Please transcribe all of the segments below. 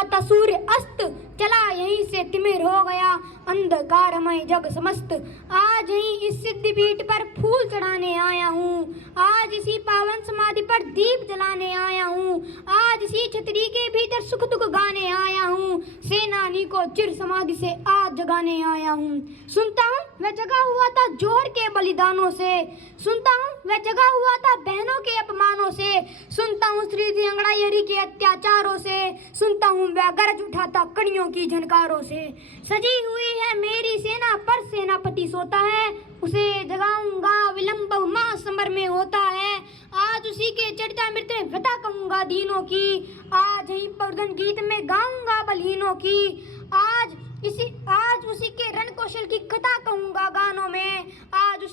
हुआ था सूर्य अस्त, चला यहीं से तिमिर हो गया अंधकारमय जग समस्त। आज यहीं इस सिद्धि पीठ पर फूल चढ़ाने आया हूँ, आज इसी पावन समाधि पर दीप जलाने आया हूँ, आज इसी छतरी के भीतर सुख दुख गाने आया हूँ, सेनानी को चिर समाधि से आज जगाने आया हूँ। सुनता हूँ वह जगा हुआ था जोहर के बलिदानों से, सुनता हूँ वह जगा हुआ था बहनों के अपमानों से, सुनता हूँ श्री अंगड़ाई के अत्याचारों से, सुनता हूँ वह गरज उठा था कड़ियों की झनकारों से। सजी हुई है मेरी सेना पर सेनापति सोता है, उसे जगाऊंगा विलंब मां समर में होता है। आज उसी के चढ़ता मृत्यु व्रता कहूंगा दीनों की, आज यही प्रदन गीत में गाऊंगा बलहीनों की, आज उसी के रण कौशल की कथा कहूंगा गानों में, आज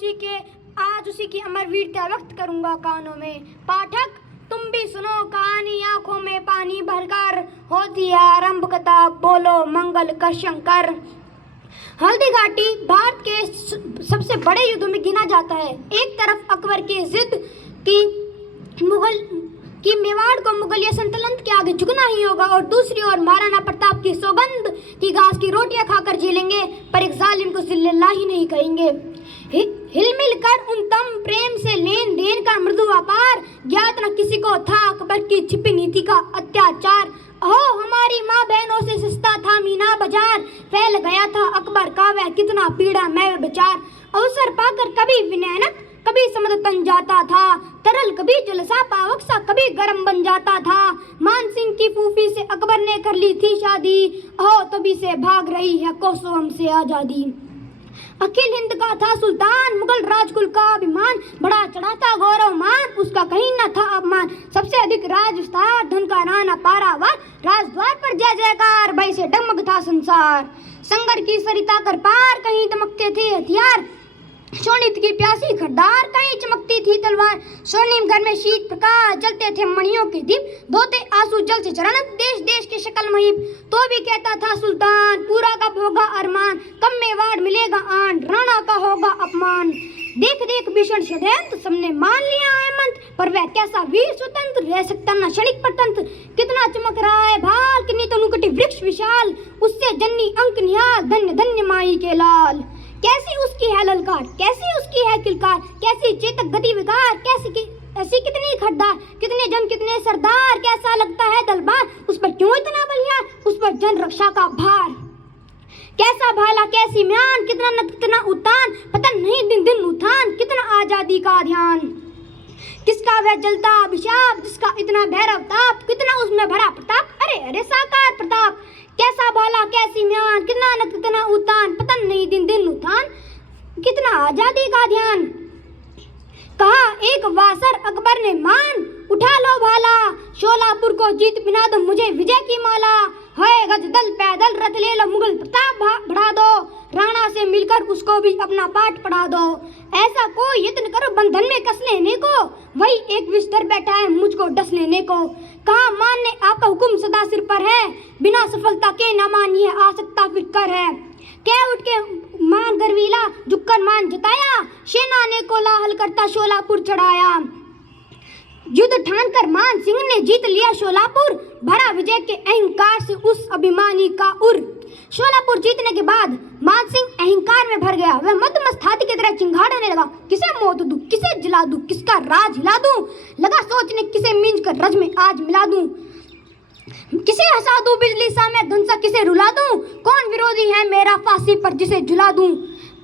उसी की अमर वीरता व्यक्त करूंगा कानों में। पाठक तुम भी सुनो कहानी आंखों में पानी भरकर, होती है आरंभ कथा बोलो मंगल कर शंकर। हल्दी घाटी भारत के सबसे बड़े युद्धों में गिना जाता है। एक तरफ अकबर की जिद कि मेवाड़ को मुगलिया सल्तनत के आगे झुकना ही होगा, और दूसरी ओर महाराणा प्रताप की सौगंध की घास की रोटियां खाकर जी लेंगे पर एक जालिम को जिल्लल्लाह ही नहीं कहेंगे। हिलमिल कर उन तम प्रेम से लेन देन का मृदु व्यापार, ज्ञात न किसी को था अकबर की छिपी नीति का अत्याचार। अहो हमारी माँ बहनों से सस्ता था मीना बाजार, फैल गया था अकबर का वह कितना पीड़ा मैं विचार। अवसर पाकर कभी विनयनक कभी समझ बन जाता था, तरल कभी जलसा पावक सा कभी गर्म बन जाता था। मान सिंह की फूफी से अकबर ने कर ली थी शादी, अहो तभी से भाग रही है कोसों हमसे आजादी। अखिल हिंद का था सुल्तान मुगल राजकुल का अभिमान, बड़ा चढ़ा था गौरव मान उसका कहीं न था अपमान। सबसे अधिक राज विस्तार धन का राना पारावार, राजद्वार पर जय जयकार भय से डगमग था संसार। संगर की सरिता कर पार कहीं दमकते थे हथियार, शोणित की प्यासी खरदार कहीं चमकती थी तलवार। स्वर्णिम घर में शीत प्रकाश जलते थे मणियों के दीप, धोते आंसू जल से चरण देश देश के शकल महीप। तो भी कहता था सुल्तान पूरा कब होगा अरमान, कब मेवाड़ मिलेगा आन राणा का होगा अपमान। देख देख भीषण षड्यंत्र सबने मान लिया है मंत्र, पर वह कैसा वीर स्वतंत्र रह सकता न क्षणिक परतंत्र। कितना चमक रहा है भाल कितनी तनुकटी वृक्ष विशाल, उससे जन्नी अंक निहाल धन्य धन्य माई के लाल। कैसी उसकी है ललकार कैसी उसकी है किलकार, कैसी चेतक गति विकार ऐसी कितनी खड़दार, कितने जन कितने सरदार, कैसा लगता है दलबार उस पर क्यों इतना बलिहार, उस पर जन रक्षा का भार। कैसा भाला कैसी म्यान कितना नत कितना उतान, पता नहीं दिन दिन उठान कितना आजादी का ध्यान। किसका वह जलता अभिशाप जिसका इतना भैरव ताप, कितना उसमें भरा प्रताप अरे अरे साकार प्रताप। कैसा भाला कैसी म्यान कितना नत कितना उतान, पता नहीं दिन दिन उठान कितना आजादी का ध्यान। कहा एक वासर अकबर ने मान, उठा लो भाला शोलापुर को जीत बिना दो मुझे विजय की माला। है गज दल पैदल रथ ले लो मुगल प्रताप बढ़ा दो, राणा से मिलकर उसको भी अपना पाठ पढ़ा दो। ऐसा कोई यत्न करो बंधन में कस लेने को, वही एक बिस्तर बैठा है मुझको डस लेने को। कहा मानने आपका हुक्म सदा सिर पर है, बिना सफलता के न मानिए आ सकता फिर कर है। कह उठ के मान गर्वीला झुककर मान जताया, सेना ने कोलाहल करता शोलापुर चढ़ाया। युद्ध ठान कर मान सिंह ने जीत लिया शोलापुर, भरा विजय के अहंकार से उस अभिमानी का उर। शोलापुर जीतने के बाद मान सिंह अहंकार में भर गया, वह मदमस्त हाथी की तरह चिंगाड़ने लगा। किसे मौत दूं किसे जिला दूं किसका राज हिला दूं, लगा सोचने किसे मिंज कर रज में आज मिला दूं। किसे हंसा दूं बिजली सा मैं धुन सा किसे रुला दूं, कौन विरोधी है मेरा फांसी पर जिसे झुला दूं।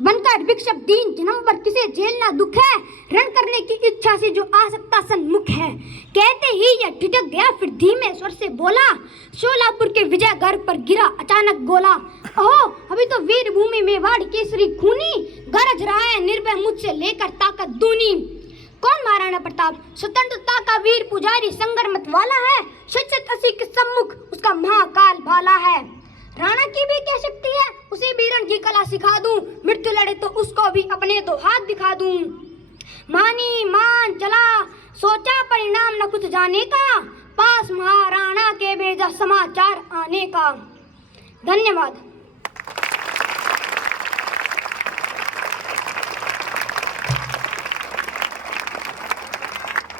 बनकर विक्षप दीन जन्म पर किसे झेलना दुख है, रण करने की इच्छा से जो आ सकता सन्मुख है। कहते ही यह ठिठक गया फिर धीमे स्वर से बोला, शोलापुर के विजय गर्व पर गिरा अचानक गोला। ओहो अभी तो वीर भूमि मेवाड़ केसरी खूनी, गरज रहा है निर्भय मुझसे लेकर ताकत दूनी। कौन महाराणा प्रताप स्वतंत्रता का वीर पुजारी संगर मत वाला है, सच असी के सम्मुख उसका महाकाल भाला है। राणा की भी क्या शक्ति है उसे भी रण की कला सिखा दूं, मृत्यु लड़े तो उसको भी अपने दो हाथ दिखा दूं। मानी मान चला सोचा परिणाम न कुछ जाने का, पास महाराणा के भेजा समाचार आने का। धन्यवाद।